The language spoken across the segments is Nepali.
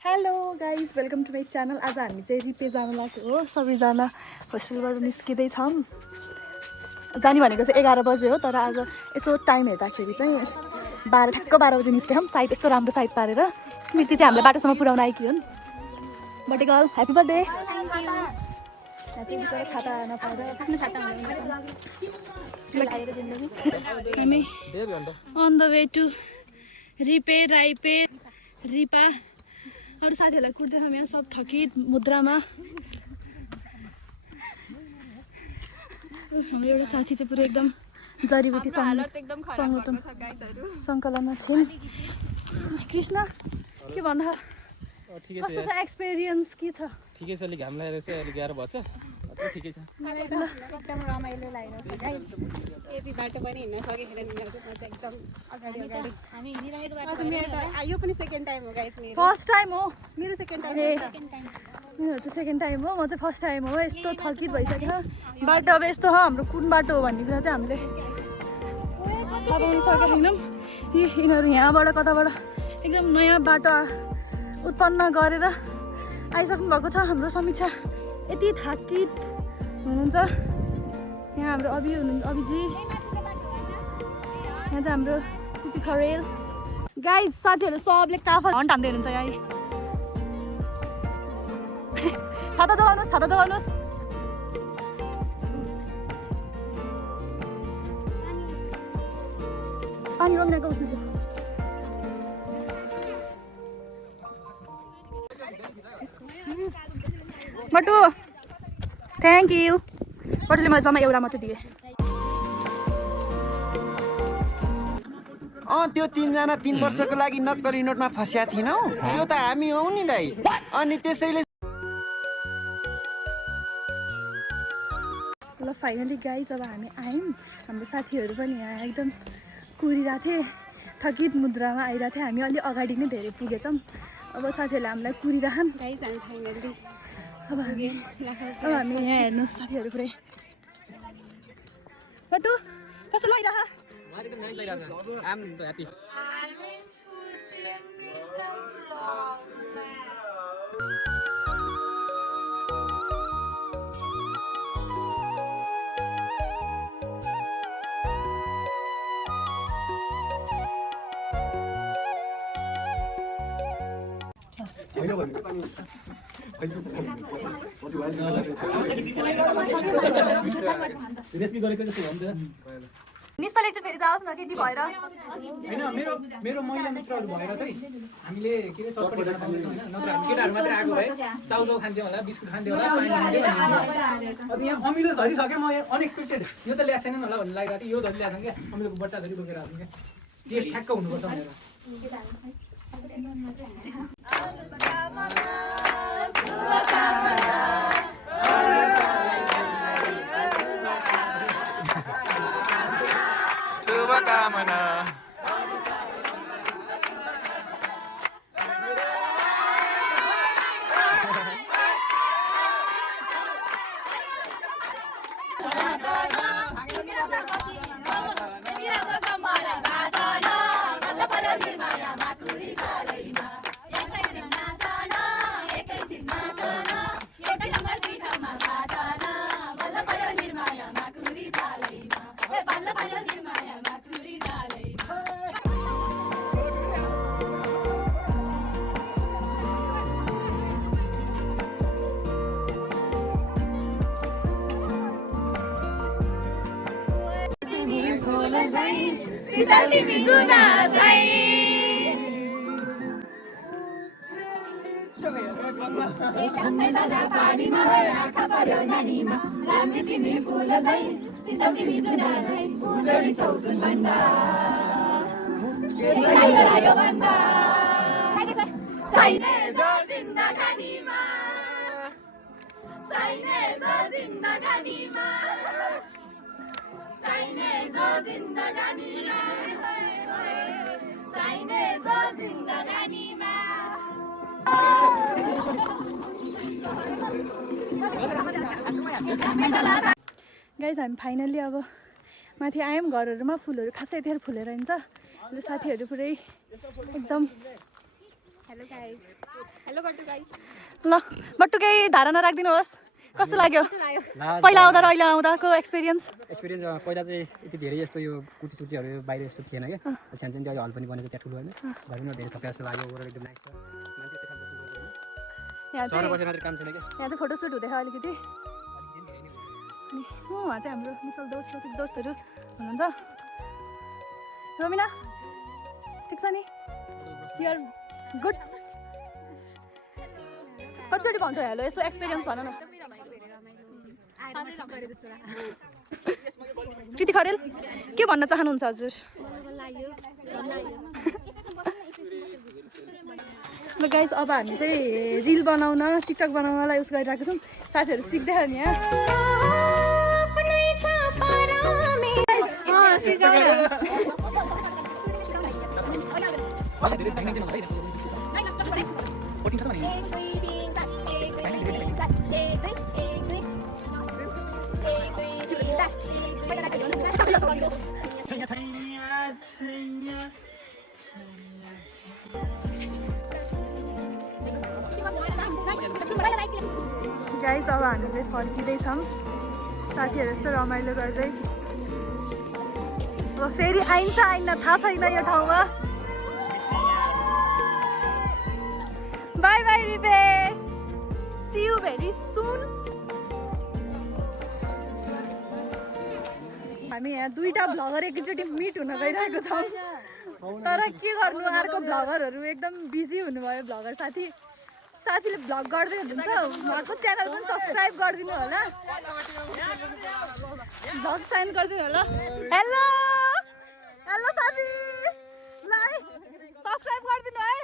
Hello guys welcome to my channel. आज हामी चाहिँ रिपे जानु लागेको हो। सबैजना होस्टेलबाट निस्किँदैछौँ। जाने भनेको चाहिँ 11 बजे हो, तर आज यसो टाइम हेर्दाखेरि चाहिँ ठ्याक्क 12 बजे निस्केछौँ। सायद यस्तो राम्रो साइड पारेर स्मृति चाहिँ हामीलाई बाटोसम्म पुऱ्याउन आएकी हुन्। Birthday girl happy birthday. छाता नपाएर हामी अन द वे टु रिपे राइपे रिपा। अरू साथीहरूलाई कुर्दैछौँ यहाँ सब थकित मुद्रामा। हाम्रो एउटा साथी चाहिँ पुरै एकदम जडीबुटी सङ्कलनमा छिन्। कृष्ण के भन्दा कस्तो छ एक्सपिरियन्स के छ? ठिकै छ, अलिक घाम लागेर चाहिँ अलिक गाह्रो भएछ। ठिकै छ, एकदम रमाइलो लागिरहेको छ गाइस। यति बाटो पनि हिँड्न सकेको छैन एकदम अगाडि हामी हिँडिरहेको बाटो। यो पनि सेकेन्ड टाइम हो गाइस मेरो। फर्स्ट टाइम हो मेरो सेकेन्ड टाइम हो। मेरो त सेकेन्ड टाइम हो, म चाहिँ फर्स्ट टाइम हो। यस्तो थकित भइसक्यो बाटो। अब यस्तो हो हाम्रो कुन बाटो हो भन्ने कुरा चाहिँ हामीले थाहा पाउनु सकेको छैनौँ। यिनीहरू यहाँबाट कताबाट एकदम नयाँ बाटो उत्पन्न गरेर आइसक्नु भएको छ। हाम्रो समीक्षा यति थाकित हुनुहुन्छ। यहाँ हाम्रो अभि हुनुहुन्छ, अभिजी। यहाँ चाहिँ हाम्रो दिदी खरेल। गाइज साथीहरू सबले काफा हन्ट हान्दै हुनुहुन्छ। यहाँ छाता जोगाउनुहोस्, छाता जोगाउनुहोस्। पानी रोक्नेको उसले बटु थ्याङ्क यू। बटुले मलाई जम्मा एउटा मात्रै दिए। त्यो 3 जना 3 वर्षको लागि नक्कली नोटमा फस्या थिएनौ। यो त हामी हौ नि दाइ। अनि त्यसैले ल फाइनली गाइज अब हामी आयौँ। हाम्रो साथीहरू पनि यहाँ एकदम कुरिरहेको थिए, थकित मुद्रामा आइरहेको थिए। हामी अलि अगाडि नै धेरै पुगेछौँ। अब साथीहरूले हामीलाई कुरिरहन्। गाइस हामी फाइनली अब हामी यहाँ हेर्नुहोस् साथीहरू पुरै। बटु कस्तो लागिरह? निस्ता लेक्चर फेरि जाओस् न केटी भएर। हैन मेरो महिला मित्रहरु भएर चाहिँ हामीले के रे चटपटी खान पाउँदैछौँ हैन। नत्र हामी केटाहरु मात्रै आएको भए चाउचाउ खान्थ्यौँ होला, बिस्कुट खान्थ्यौँ होला, पानी खान्थ्यौँ होला। अब यहाँ अमिलो धरिसके म अनएक्सपेक्टेड यो त ल्याएको छैनन् होला भन्ने लागिरहेको थियो। यो धरि ल्याएको क्या, अमिलोको बट्टा धरि बोकेर आएको क्या। टेस्ट ठ्याक्क हुनुपर्छ भनेर। शुभकामना। गाइज हामी फाइनली अब माथि आयौँ। घरहरूमा फुलहरू खासै यतिखेर फुलेर हिँड्छ। साथीहरू पुरै एकदम हेलो गाइस हेलो गट्टु गाइस ल बट्टु केही धारणा राखिदिनुहोस् कस्तो लाग्यो पहिला आउँदा र अहिले आउँदाको एक्सपिरियन्स पहिला चाहिँ यति धेरै यस्तो यो कुर्ची बाहिर यस्तो थिएन क्या सानो सानो अहिले हल पनि बनेको त्यहाँ ठुलो होइन घर पनि धेरै थपेर जस्तो लाग्यो ओभर एकदम नाइस छ मान्छे यहाँ बसेर मात्रै काम छैन क्या चाहिँ फोटोसुट हुँदैछ अलिकति अनि उहाँ चाहिँ हाम्रो मिसल दोस्तहरू हुनुहुन्छ रोमिना ठिक छ नि युआर गुड कतिचोटि भन्छौ हेलो यसो एक्सपिरियन्स भन न कृति खरेल के भन्न चाहनुहुन्छ हजुर ल गाइस अब हामी चाहिँ रिल बनाउन टिकटक बनाउनलाई युज गरिरहेको छौँ साथीहरू सिक्दै नि गाइस अब हामी चाहिँ फर्किँदैछौँ साथीहरू यस्तो रमाइलो गर्दै अब फेरि आइन्छ आइन थाहा छैन यो ठाउँमा बाई बाई रिबे सी यू भेरी सुन हामी यहाँ दुईटा भ्लगर एकैचोटि मिट हुन गइरहेको छौँ तर के गर्नु अर्को भ्लगरहरू एकदम बिजी हुनुभयो भ्लगर साथीले भ्लग गर्दै हुनुहुन्छ उहाँको च्यानल पनि सब्सक्राइब गरिदिनु होला भ्लग साइन गरिदिनु होला हेलो हेलो साथी ल सब्सक्राइब गरिदिनु है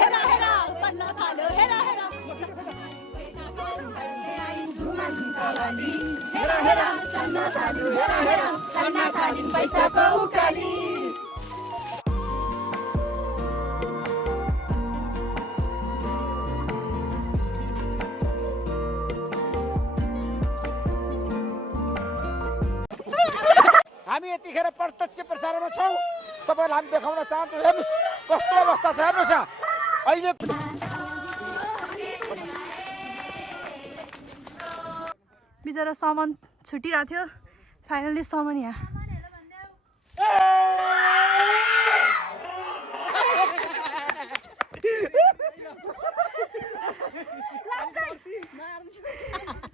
हेरा हेरा पन्ना थाल्यो हेरा हेरा हेरा हेरा चन्न थाल्यो हेरा हेरा चन्न थालिन् पैसाको उकाली हामी यतिखेर प्रत्यक्ष प्रसारणमा छौँ तपाईँलाई हामी देखाउन चाहन्छौँ हेर्नुहोस् कस्तो अवस्था छ हेर्नुहोस् अहिले बिचरा सामान छुटिरहेको थियो फाइनली सामान यहाँ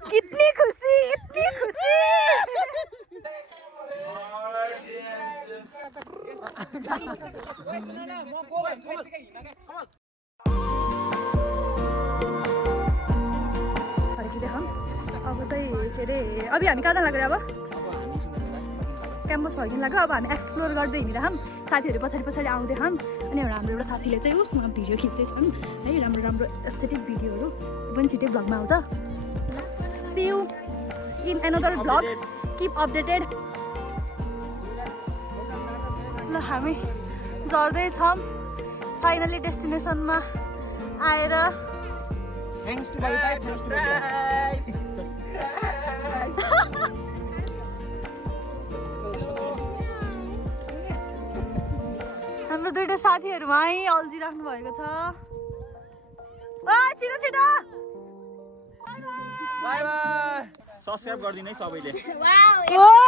कितनी खुसी इतनी खुसी अब चाहिँ के अरे अभी हामी कहाँ जान लाग्यो अब क्याम्पस फर्किनु लाग्यो अब हामी एक्सप्लोर गर्दै हिँडिरहौँ साथीहरू पछाडि आउँदै हौँ अनि हाम्रो एउटा साथीले चाहिँ उहाँ भिडियो खिच्दैछन् है राम्रो राम्रो एस्थेटिक भिडियोहरू पनि छिटै भ्लगमा आउँछ see you in another vlog keep updated ल हामी झर्दैछौँ फाइनली डेस्टिनेसनमा आएर हाम्रो दुईटा साथीहरू वहीँ अल्झिराख्नु भएको छ छिटो छिटो बाई बाई सब्स्क्राइब गरिदिनु है सबैले